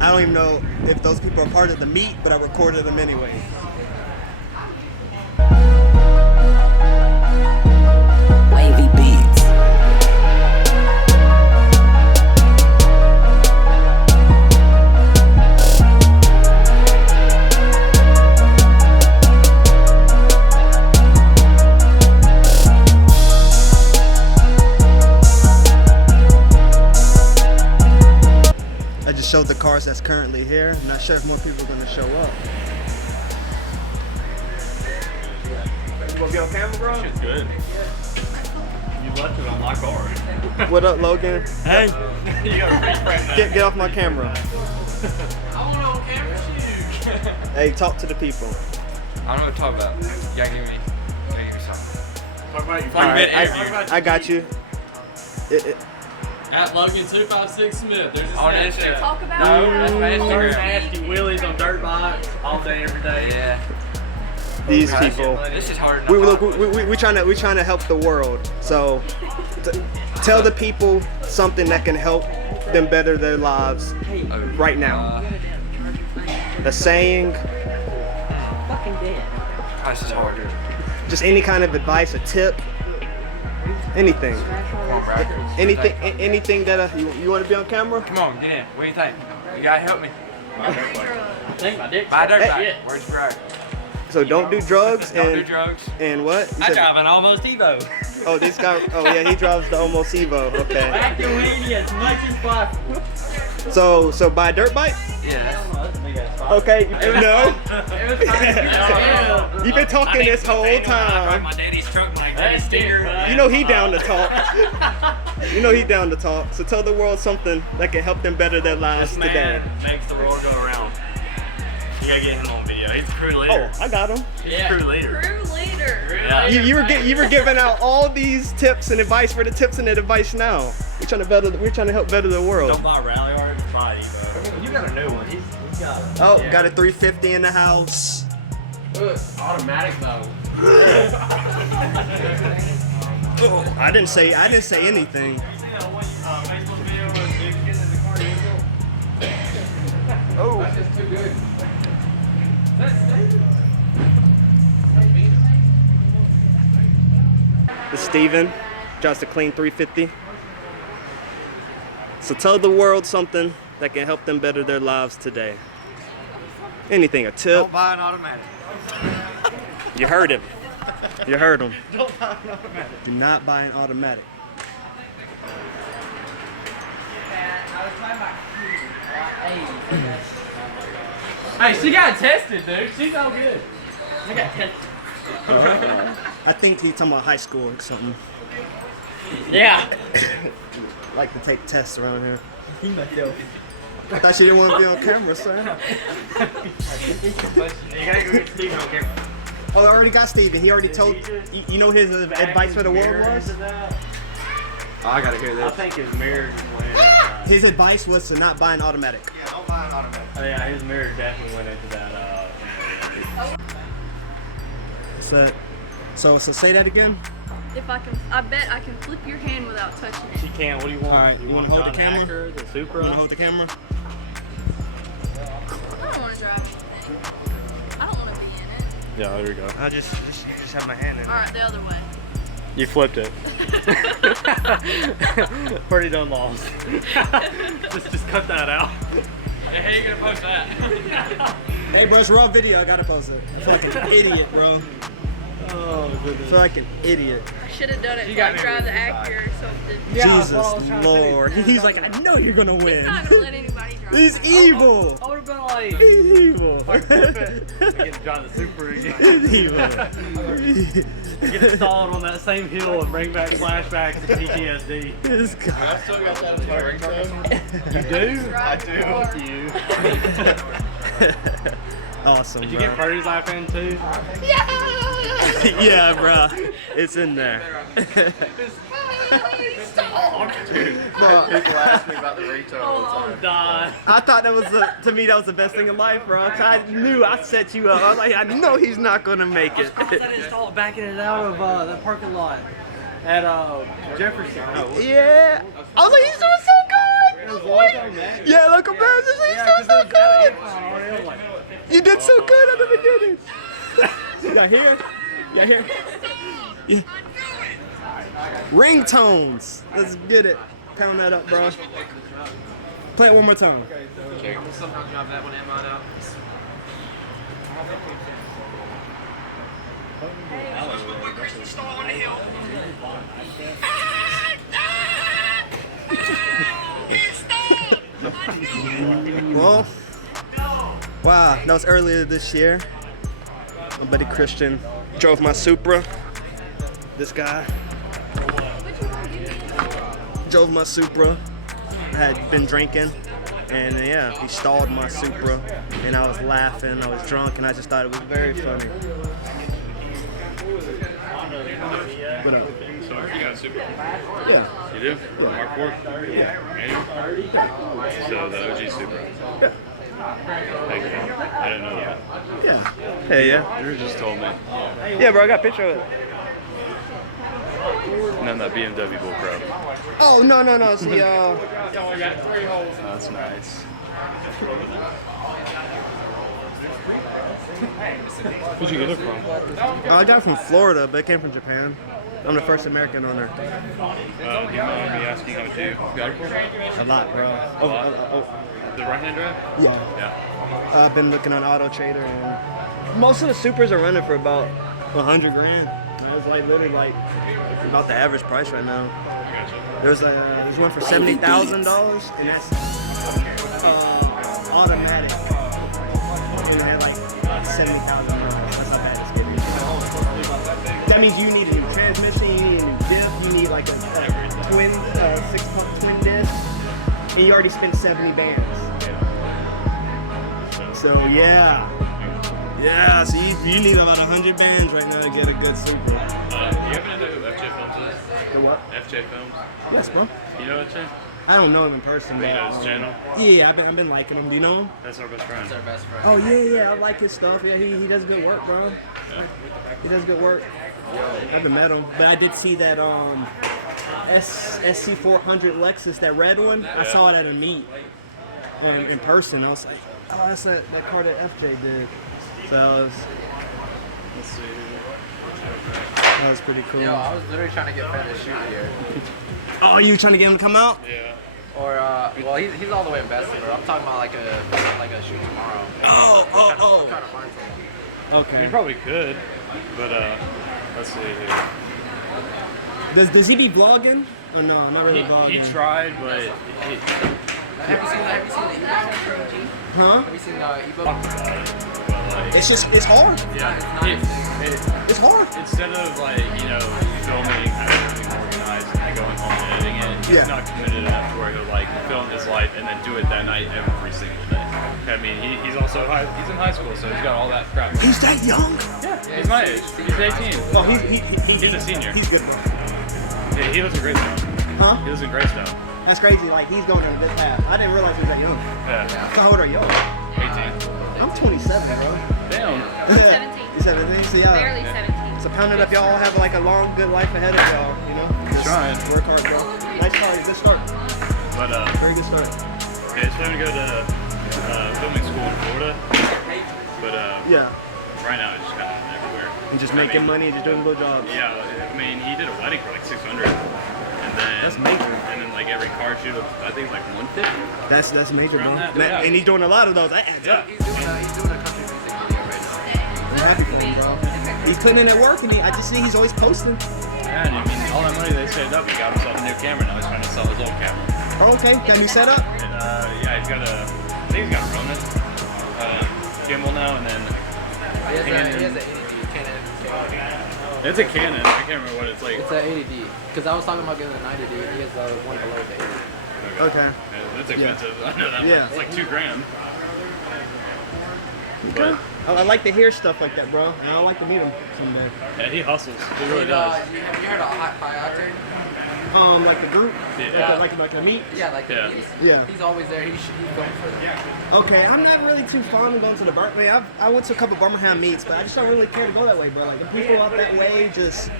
I don't even know if those people are part of the meet, but I recorded them anyway. Wavvy Beatz. I just showed the cars that's currently here. I'm not sure if more people are going to show up. You want to be on camera, bro? Shit's good. You left it on my car. What up, Logan? Hey! You gotta reframe that. Get off my camera. I want on camera shoot. Hey, talk to the people. I don't know what to talk about. You gotta give me something. Talk about your Alright, I got you. At Logan256 Smith. There's On Instagram. Talk about That's my Instagram. nasty wheelies on dirt bikes all day, every day. Yeah. These people. This is hard enough. We trying to help the world. So tell the people something that can help them better their lives right now. A saying. This is hard. Just any kind of advice, a tip, anything. Anything that you want to be on camera? Come on, get in. What do you think? You gotta help me. I think my dick's Buy a dirt Hey. bike. Where's your right? So don't do drugs Don't do and drugs. and what? You I said- drive an almost Evo. Oh, this guy. Oh yeah, he drives the Almost Evo. Okay. Back to Weedy as much as possible. So buy a dirt bike? Yeah. Okay. No. It was kind of You've been talking this whole I drive time. my daddy's truck like That's sticker. You know he down to talk. You know he down to talk. So tell the world something that can help them better their lives This today. man makes the world go around. You gotta get him on video. He's a crew leader. Oh, I got him. He's a crew leader. crew leader. Yeah. You were giving out all these tips and advice for the tips and advice now. We're trying to help better the world. Don't buy rally art, buy Evo. You got a new one. He's got it. Oh, Yeah. got a 350 in the house. Automatic though. Oh, I didn't say anything. Oh. That's just too good. This is Steven, drives the clean 350. So tell the world something that can help them better their lives today. Anything, a tip. Don't buy an automatic. You heard him. You heard him. Don't buy an automatic. Do not buy an automatic. Hey, she got tested, dude. She's all good. She got tested. I think he's talking about high school or something. Yeah. Like to take tests around here. I thought you didn't want to be on camera, sir. You gotta go get Steven on camera. Oh, I already got Steven. He already told. You know his advice for the world was? Oh, I gotta hear I this. think his marriage went. His advice was to not buy an automatic. Yeah, don't buy an automatic. Oh yeah, his marriage definitely went into that. What's that? So say that again. If I can, I bet I can flip your hand without touching She it. can't. What do you want? Alright, you wanna hold the camera? Acura, the Supra? You wanna hold the camera? I don't want to drive anything. I don't want to be in it. Yeah, there we go. I just have my hand in All right, the other way. You flipped it. Pretty done lost. just cut that out. Hey, how you gonna post that? Hey, bro, it's raw video. I gotta post it. I feel like an idiot, bro. Oh I goodness. feel like an idiot. I should have done it You before got I me drive the really Acura or something. Yeah, that's what I was Jesus trying to do. Lord. He's like, I know you're gonna He's win. not gonna let anybody drive. He's that. evil. I would have been like, He's evil. like flip it. I get to drive the Supra again. He's evil. Get it stalled on that same hill and bring back flashbacks to PTSD. This guy. I still got that as my ringtone. You do? I do. Fuck you. Awesome, Did you bro. get Purdy's life in too? Yeah, bro. It's in there. People ask me about the ringtone all the time. Die. I thought that was to me that was the best thing in life, bro. 'Cause I knew I set you up. I was like, I know he's not gonna make it. I installed backing it out of the parking lot at Jefferson. Yeah. I was like, he's doing so good. Yeah, look, comparison, he's doing so It's so good at the beginning. Y'all hear? Y'all hear? Yeah. Ringtones. Let's get it. Pound that up, bro. Play it one more time. Okay. Somehow drop that one and mine out. Well, wow, that was earlier this year. My buddy Christian drove my Supra. This guy drove my Supra. I had been drinking, and yeah, he stalled my Supra, and I was laughing. I was drunk, and I just thought it was very funny. What up? You got a Supra? Yeah. You do? Mark 4? Yeah. So the OG Supra. Yeah. Thank you. I didn't know that. Yeah. Hey, yeah. You just told me. Yeah, bro, I got a picture of it. And then that BMW Bull Pro. Oh, no. It's the, That's nice. Where'd you get it from? I got it from Florida, but it came from Japan. I'm the first American owner. Do you mind me asking how much you got it for? A lot, bro. The right-hand drive? Yeah. Yeah. I've been looking on Auto Trader, and most of the Supers are running for about $100 grand. That's like literally like about the average price right now. There's one for $70,000, and that's automatic. And they're like $70,000. That's not bad. It's good. That means you need a new transmission, you need a new diff, you need like a twin 6-pump twin disc, and you already spent 70 bands. So yeah, so you need about 100 bands right now to get a good Supra. Do you happen to know who FJ Films is? The what? FJ Films? Yes, bro. You know FJ? I don't know him in person. You know his channel? Yeah, I've been liking him. Do you know him? That's our best friend. That's our best friend. Oh yeah, I like his stuff. Yeah, he does good work, bro. Yeah. He does good work. I haven't met him, but I did see that SC400 Lexus, that red one. I saw it at a meet in person. I was like, oh, that's that car that FJ did. So Let's see. that was pretty cool. Yo, I was literally trying to get Fed to shoot here. Oh, you trying to get him to come out? Yeah. Or, well, he's all the way in Bessemer. I'm talking about like a shoot tomorrow. Oh. I'm trying to find someone. Okay. You probably could, but let's see here. Does he be vlogging? Or no, not really vlogging. He tried, but Have you seen the ebook? Huh? Have you seen the ebook? It's hard. Yeah. It's hard. Instead of like, filming, having everything organized, and then going home and editing it, he's not committed enough to where he'll like film his life and then do it that night every single day. I mean, he's also he's in high school, so he's got all that crap. He's that young? Yeah, he's my age. He's 18. Oh, he's a senior. He's good, bro. Yeah, he lives in Greystone. Huh? He lives in Greystone. That's crazy. Like, he's going on a good path. I didn't realize he was that young. Yeah. How old are you? 18. I'm 27, bro. Damn. I'm 17. You're 17? So, yeah. Barely 17. So pound it up. Y'all have like a long, good life ahead of y'all, you know? Just Trying. work hard, bro. Nice car. Good start. But Very good start. yeah, it's time to go to filming school in Florida. But Yeah. right now it's just kind of everywhere. And just making money and just doing good jobs. Yeah, I mean, he did a wedding for like 600, and then That's major. And then like every car shoot, I think it's like 150. That's major, bro. Around that, yeah. And he's doing a lot of those. That adds up. He's doing a country music video right now. I'm happy for him, bro. He's putting in that work, and I just see he's always posting. Yeah, and I mean, all that money they saved up, he got himself a new camera. Now he's trying to sell his old camera. Oh, okay. Got a new setup? And yeah, he's got I think he's got a Ronin gimbal now, and then He has an 80D Canon. it's a Canon. I can't remember what it's like. It's an 80D. Because I was talking about getting a 90D, and he has the one below the 80D. Okay. Yeah, that's expensive. I know that. Yeah. It's like $2,000. Okay. I like to hear stuff like that, bro. And I like to meet him someday. Yeah, he hustles. He really does. Have you heard of High Octane? Like the group? Yeah. Like a meet? Yeah, like Yeah. He's always there. He's going for it. Okay, I'm not really too fond of going to the Birmingham. I went to a couple Birmingham meets, but I just don't really care to go that way, bro. Like, the people out that way just...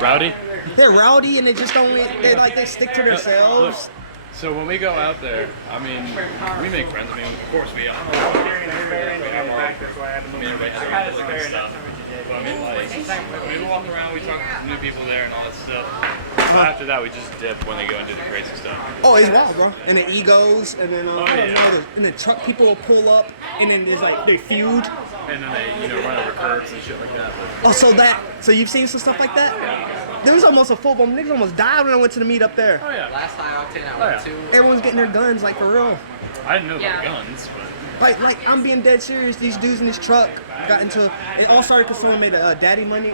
Rowdy? They're rowdy and they just don't... They stick to themselves. So when we go out there, I mean, we make friends. I mean, of course we all. I mean, everybody has their own and stuff. But I mean, like, we walk around, we talk to new people there and all that stuff. But after that, we just dip when they go and do the crazy stuff. Oh, it's wild, bro. And the egos, and then yeah. and the truck people will pull up, and then there's like they feud. And then they, run over curves and shit like that. But, Oh, so you've seen some stuff like that? There was almost a football. Niggas almost died when I went to the meet up there. oh yeah. Last high octane I went to. Everyone's getting their guns, like for real. I didn't know Yeah. about guns, but. Like I'm being dead serious. These dudes in this truck got into. It all started because someone made a daddy money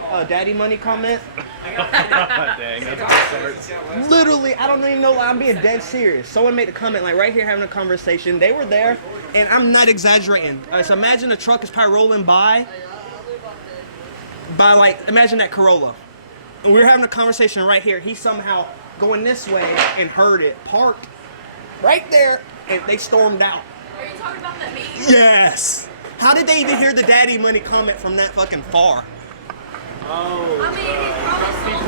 comment. Dang, that's what starts. Literally, I don't even know why. I'm being dead serious. Someone made a comment like right here having a conversation. They were there, and I'm not exaggerating. All right, so imagine a truck is probably rolling by like imagine that Corolla. And we were having a conversation right here. He's somehow going this way and heard it, parked right there, and they stormed out. Are you talking about that meeting? Yes. How did they even hear the daddy money comment from that fucking far? I mean, he probably sold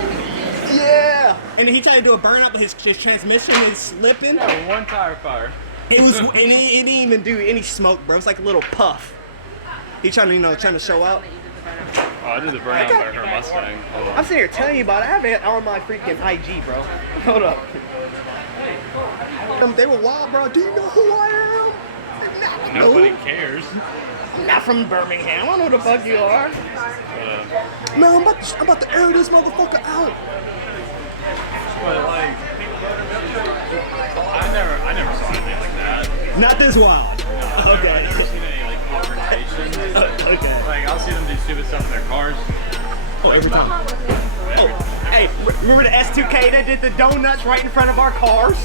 it. Yeah. And he tried to do a burnout, but his transmission is slipping. Yeah, one tire fire. It was, and he didn't even do any smoke, bro. It was like a little puff. He trying to, trying to show out. Oh, I did the burnout by her Mustang. Hold on. I'm sitting here telling you about it. I have it on my freaking IG, bro. Hold up. They were wild, bro. Do you know who I am? Nobody cares. I'm not from Birmingham. I don't know who the fuck you are. Man, I'm about to air this motherfucker out. But like, I never saw anything like that. Not this wild. No, I've never seen any like confrontation. Okay. Like I'll see them do stupid stuff in their cars. Oh, every time. Oh, hey, remember the S2K that did the donuts right in front of our cars?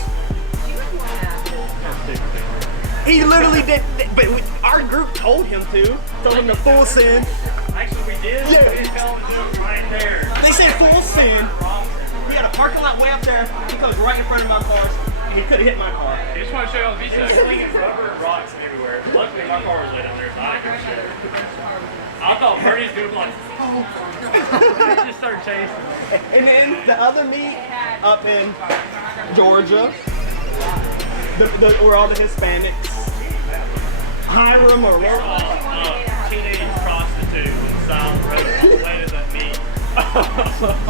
He literally did, but our group told him to. Told him to full send. Actually, we did. Yeah. We didn't tell him to do it right there. They said full send. We had a parking lot way up there. He comes right in front of my cars. And he could have hit my car. I just want to show you all the He was V-Sex. slinging rubber and rocks everywhere. Luckily, my car was lit up there, so I didn't give a shit. I thought Purdy's doing like, he just started chasing. And then the other meet up in Georgia, where all the Hispanics, Hiram or where? Teenage prostitute in the side of the road on the way to that meet.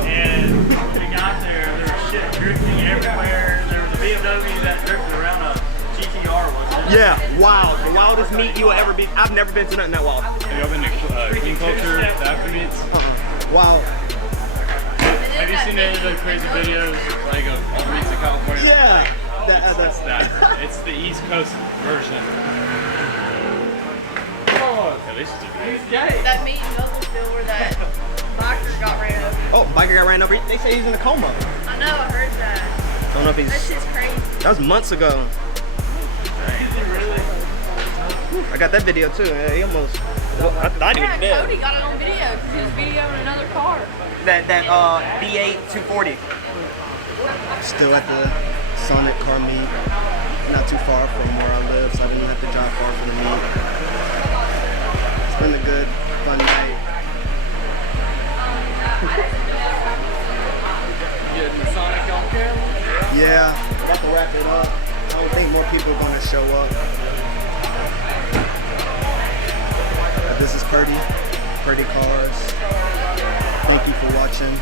And when we got there was shit drifting everywhere. There was a BMW that drifted around a GTR, wasn't it? Yeah, wild. The wildest meet you will ever be. I've never been to nothing that wild. Have you been to Clean Culture after meets? Wow. Have you seen any of the crazy videos like of all meets in California? Yeah. That's that. It's the East Coast version. Oh, at least it's a video. That meeting in Noblesville where that biker got ran over. Oh, biker got ran over. They say he's in a coma. I know, I heard that. Don't know if That he's. shit's crazy. That was months ago. I got that video too. Yeah, he almost. Well, I didn't Yeah, even dead. Cody got it on video because he was videoing another car. That V8 240. Still at the Sonic car meet. Not too far from where I live, so I didn't have to drive far for the meet. It's been a good, fun night. Getting the Sonic on camera. Yeah, we're about to wrap it up. I don't think more people are gonna show up. This is PurdyCars. Thank you for watching.